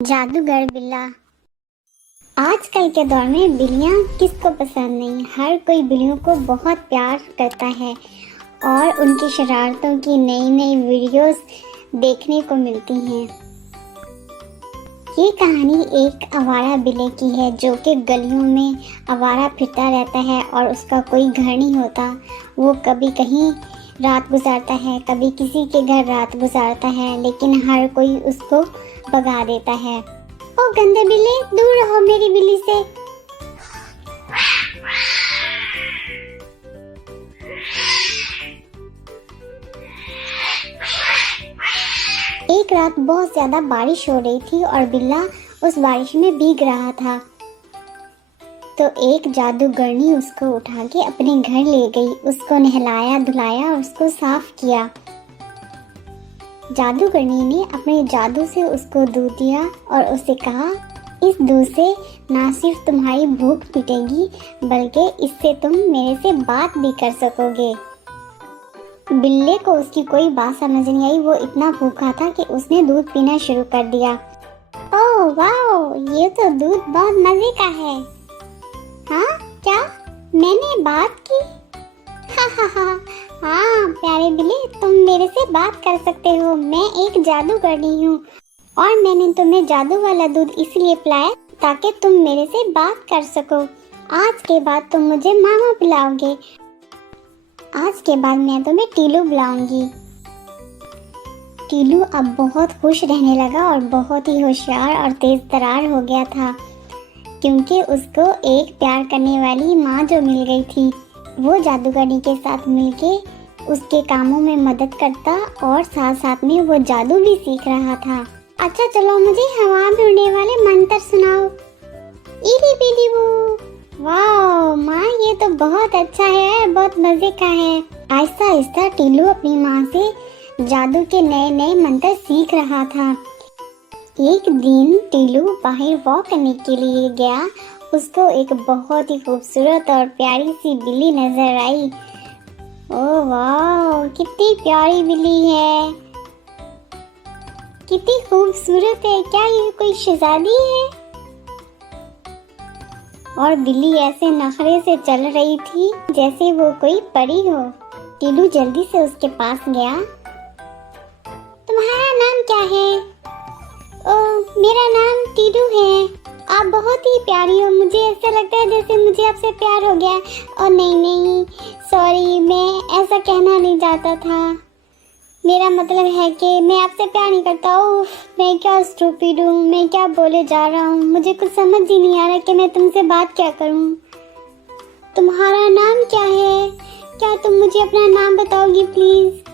जादूगर बिल्ला। आजकल के दौर में बिल्लियाँ किसको पसंद नहीं। हर कोई बिल्लियों को बहुत प्यार करता है और उनकी शरारतों की नई नई वीडियोस देखने को मिलती हैं। ये कहानी एक आवारा बिल्ली की है जो कि गलियों में आवारा फिरता रहता है और उसका कोई घर नहीं होता। वो कभी कहीं रात गुजारता है, कभी किसी के घर रात गुजारता है, लेकिन हर कोई उसको भगा देता है। ओ गंदे बिल्ली, दूर रहो मेरी बिल्ली से। एक रात बहुत ज्यादा बारिश हो रही थी और बिल्ला उस बारिश में भीग रहा था। तो एक जादूगरनी उसको उठा के अपने घर ले गई, उसको नहलाया धुलाया और उसको साफ किया। जादूगरनी ने अपने जादू से उसको दूध दिया और उसे कहा, इस दूध से ना सिर्फ तुम्हारी भूख मिटेगी बल्कि इससे तुम मेरे से बात भी कर सकोगे। बिल्ले को उसकी कोई बात समझ नहीं आई। वो इतना भूखा था कि उसने दूध पीना शुरू कर दिया। ओह वाह, ये तो दूध बहुत मजे का है। हाँ क्या मैंने बात की? हाँ प्यारे बिल्ली, तुम मेरे से बात कर सकते हो। मैं एक जादूगरनी हूँ और मैंने तुम्हें जादू वाला दूध इसलिए पिलाया ताकि तुम मेरे से बात कर सको। आज के बाद तुम मुझे मामा बुलाओगे। आज के बाद मैं तुम्हें टीलू बुलाऊंगी। टीलू अब बहुत खुश रहने लगा और बहुत ही होशियार और तेज तर्रार हो गया था, क्योंकि उसको एक प्यार करने वाली माँ जो मिल गई थी। वो जादूगरनी के साथ मिलके उसके कामों में मदद करता और साथ साथ में वो जादू भी सीख रहा था। अच्छा चलो, मुझे हवा में उड़ने वाले मंत्र सुनाओ। इरी बिली बू। वाह माँ, ये तो बहुत अच्छा है, बहुत मजे का है। आहिस्ता आहिस्ता टीलू अपनी माँ से जादू के नए नए मंत्र सीख रहा था। एक दिन टीलू बाहर वॉक करने के लिए गया। उसको एक बहुत ही खूबसूरत और प्यारी सी बिल्ली नजर आई। ओह वाह, कितनी प्यारी बिल्ली है, कितनी खूबसूरत है। क्या ये कोई शहजादी है? और बिल्ली ऐसे नखरे से चल रही थी जैसे वो कोई परी हो। टीलू जल्दी से उसके पास गया। तुम्हारा नाम क्या है? ओह मेरा नाम टीलू है। आप बहुत ही प्यारी हो। मुझे ऐसा लगता है जैसे मुझे आपसे प्यार हो गया। और नहीं सॉरी, मैं ऐसा कहना नहीं चाहता था। मेरा मतलब है कि मैं आपसे प्यार नहीं करता। उफ, मैं क्या स्टूपिड हूँ, मैं क्या बोले जा रहा हूँ। मुझे कुछ समझ ही नहीं आ रहा कि मैं तुमसे बात क्या करूँ। तुम्हारा नाम क्या है? क्या तुम मुझे अपना नाम बताओगी प्लीज?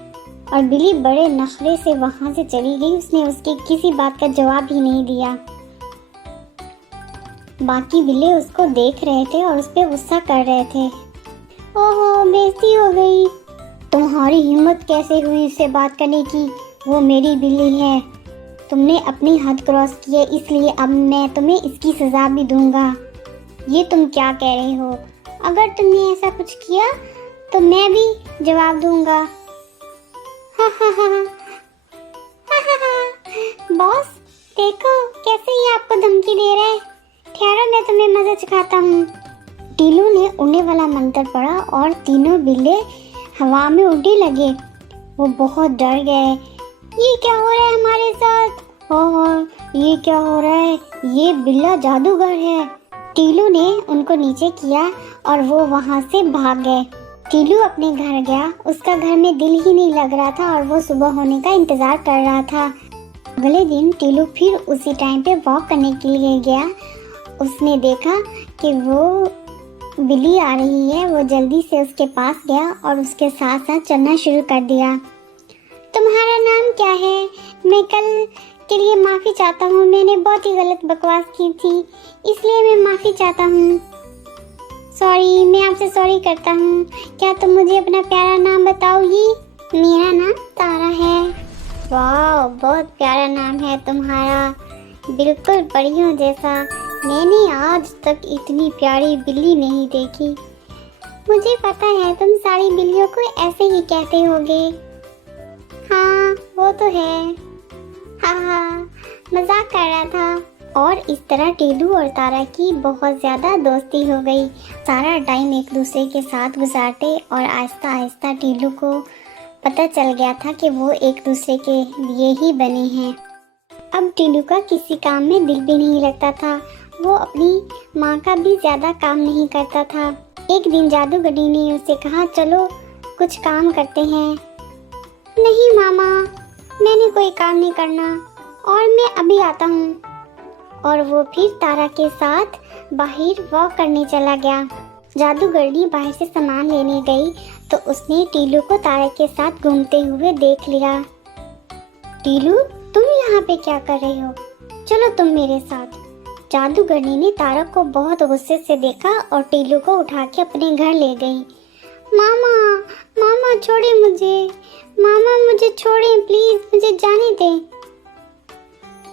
और बिल्ली बड़े नखरे से वहां से चली गई। उसने उसकी किसी बात का जवाब ही नहीं दिया। बाकी बिल्ली उसको देख रहे थे और उस पर गुस्सा कर रहे थे। ओहो, बेइज्जती हो गई। तुम्हारी हिम्मत कैसे हुई इससे बात करने की? वो मेरी बिल्ली है। तुमने अपनी हद क्रॉस की है, इसलिए अब मैं तुम्हें इसकी सजा भी दूंगा। ये तुम क्या कह रही हो? अगर तुमने ऐसा कुछ किया तो मैं भी जवाब दूंगा। बॉस देखो कैसे ये आपको धमकी दे रहा है। ठहरो, मैं तुम्हें मजा सिखाता हूँ। टीलू ने उड़ने वाला मंत्र पढ़ा और तीनों बिल्ले हवा में उड़ने लगे। वो बहुत डर गए। ये क्या हो रहा है हमारे साथ? ओह ये क्या हो रहा है? ये बिल्ला जादूगर है। टीलू ने उनको नीचे किया और वो वहां से भाग गए। टीलू अपने घर गया। उसका घर में दिल ही नहीं लग रहा था और वो सुबह होने का इंतजार कर रहा था। अगले दिन टीलू फिर उसी टाइम पे वॉक करने के लिए गया। उसने देखा कि वो बिल्ली आ रही है। वो जल्दी से उसके पास गया और उसके साथ साथ चलना शुरू कर दिया। तुम्हारा नाम क्या है? मैं कल के लिए माफ़ी चाहता हूँ। मैंने बहुत ही गलत बकवास की थी, इसलिए मैं माफ़ी चाहता हूँ। सॉरी, मैं आपसे सॉरी करता हूँ। क्या तुम मुझे अपना प्यारा नाम बताओगी? मेरा नाम तारा है। वाह, बहुत प्यारा नाम है तुम्हारा, बिल्कुल परियों जैसा। मैंने आज तक इतनी प्यारी बिल्ली नहीं देखी। मुझे पता है तुम सारी बिल्लियों को ऐसे ही कहते होगे। हाँ वो तो है। हाँ मजाक कर रहा था। और इस तरह टीलू और तारा की बहुत ज़्यादा दोस्ती हो गई। सारा टाइम एक दूसरे के साथ गुजारते और आहिस्ता आहिस्ता टीलू को पता चल गया था कि वो एक दूसरे के लिए ही बने हैं। अब टीलू का किसी काम में दिल भी नहीं लगता था। वो अपनी माँ का भी ज़्यादा काम नहीं करता था। एक दिन जादूगरनी ने उसे कहा, चलो कुछ काम करते हैं। नहीं मामा, मैंने कोई काम नहीं करना और मैं अभी आता हूँ। और वो फिर तारा के साथ बाहर वॉक करने चला गया। जादूगरनी बाहर से सामान लेने गई तो उसने टीलू को तारा के साथ घूमते हुए देख लिया। टीलू, तुम यहाँ पे क्या कर रहे हो? चलो तुम मेरे साथ। जादूगरनी ने तारा को बहुत गुस्से से देखा और टीलू को उठा के अपने घर ले गई। मामा, मामा छोड़े मुझे, मामा मुझे छोड़े प्लीज, मुझे जाने दे।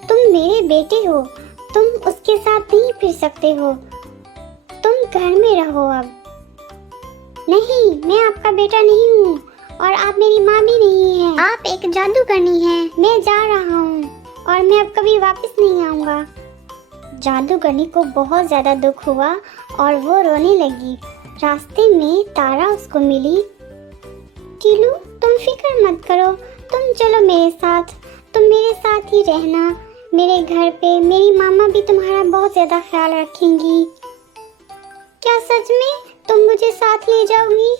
तुम मेरे बेटे हो, तुम उसके साथ नहीं फिर सकते हो, तुम घर में रहो अब। नहीं, मैं आपका बेटा नहीं हूँ और आप मेरी माँ भी नहीं हैं। आप एक जादूगरनी हैं। मैं जा रहा हूँ और मैं अब कभी वापस नहीं आऊँगा। जादूगरनी को बहुत ज़्यादा दुख हुआ और वो रोने लगी। रास्ते में तारा उसको मिली। टीलू, तुम फिक्र मत करो, तुम चलो मेरे साथ, तुम मेरे साथ ही रहना। मेरे घर पे मेरी मामा भी तुम्हारा बहुत ज़्यादा ख्याल रखेंगी। क्या सच में तुम मुझे साथ ले जाओगी?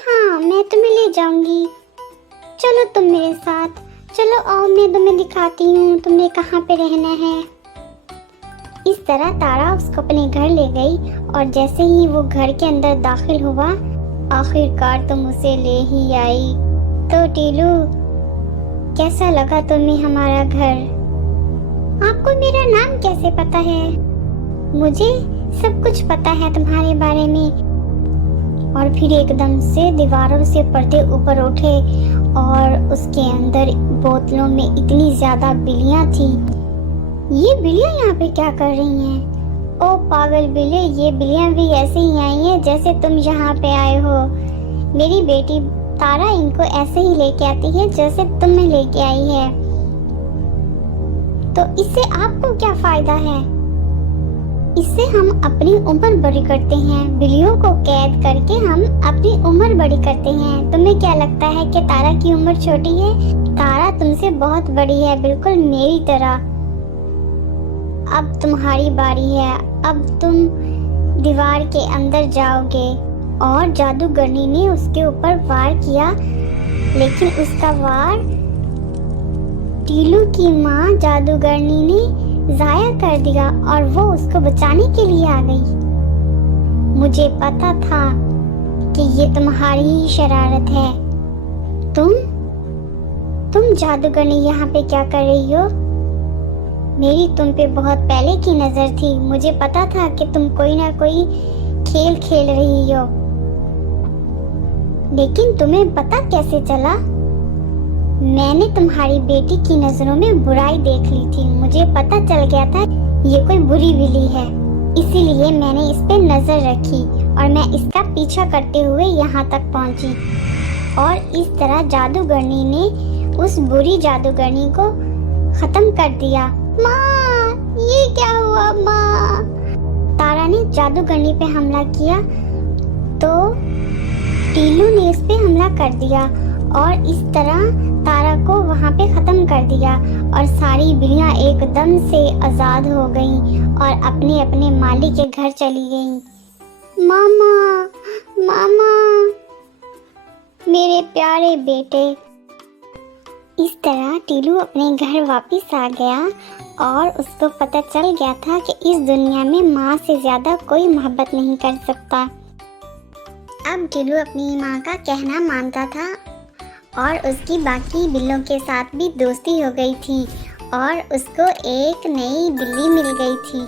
हाँ, मैं तुम्हें ले जाऊंगी। चलो तुम मेरे साथ, चलो आओ, मैं तुम्हें दिखाती हूँ तुम्हें कहाँ पे रहना है। इस तरह तारा उसको अपने घर ले गई और जैसे ही वो घर के अंदर दाखिल हुआ, आखिरकार तुम उसे ले ही आई। तो टीलू, कैसा लगा तुम्हें हमारा घर? आपको मेरा नाम कैसे पता है? मुझे सब कुछ पता है तुम्हारे बारे में। और फिर एकदम से दीवारों से पर्दे ऊपर उठे और उसके अंदर बोतलों में इतनी ज्यादा बिल्लियां थी। ये बिल्लियां यहाँ पे क्या कर रही हैं? ओ पागल बिल्ली, ये बिल्लियां भी ऐसे ही आई हैं जैसे तुम यहाँ पे आए हो। मेरी बेटी तारा इनको ऐसे ही लेके आती है जैसे तुम्हें लेके आई है। तो इससे आपको क्या फायदा है? इससे हम अपनी उम्र बड़ी करते हैं। बिल्लियों को कैद करके हम अपनी उम्र बड़ी करते हैं। तुम्हें क्या लगता है कि तारा की उम्र छोटी है? तारा तुमसे बहुत बड़ी है, बिल्कुल मेरी तरह। अब तुम्हारी बारी है, अब तुम दीवार के अंदर जाओगे। और जादूगरनी ने उसके ऊपर वार किया, लेकिन उसका वार टीलू की माँ जादूगरनी ने जाया कर दिया और वो उसको बचाने के लिए आ गई। मुझे पता था कि ये तुम्हारी ही शरारत है। तुम जादूगरनी यहाँ पे क्या कर रही हो? मेरी तुम पे बहुत पहले की नजर थी। मुझे पता था कि तुम कोई ना कोई खेल खेल रही हो, लेकिन तुम्हें पता कैसे चला? मैंने तुम्हारी बेटी की नजरों में बुराई देख ली थी। मुझे पता चल गया था ये कोई बुरी बिल्ली है, इसीलिए मैंने इस पे नजर रखी और मैं इसका पीछा करते हुए यहाँ तक पहुँची। और इस तरह जादूगरनी ने उस बुरी जादूगरनी को खत्म कर दिया। माँ, ये क्या हुआ माँ? तारा ने जादूगरनी पे हमला किया तो टीलू ने इस पे हमला कर दिया और इस तरह तारा को वहाँ पे खत्म कर दिया और सारी बिल्लियाँ एकदम से आजाद हो गईं और अपने अपने मालिक के घर चली गईं। मामा, मामा, मेरे प्यारे बेटे। इस तरह टीलू अपने घर वापस आ गया और उसको पता चल गया था कि इस दुनिया में माँ से ज्यादा कोई मोहब्बत नहीं कर सकता। अब टीलू अपनी माँ का कहना मानता था और उसकी बाकी बिल्लों के साथ भी दोस्ती हो गई थी और उसको एक नई बिल्ली मिल गई थी।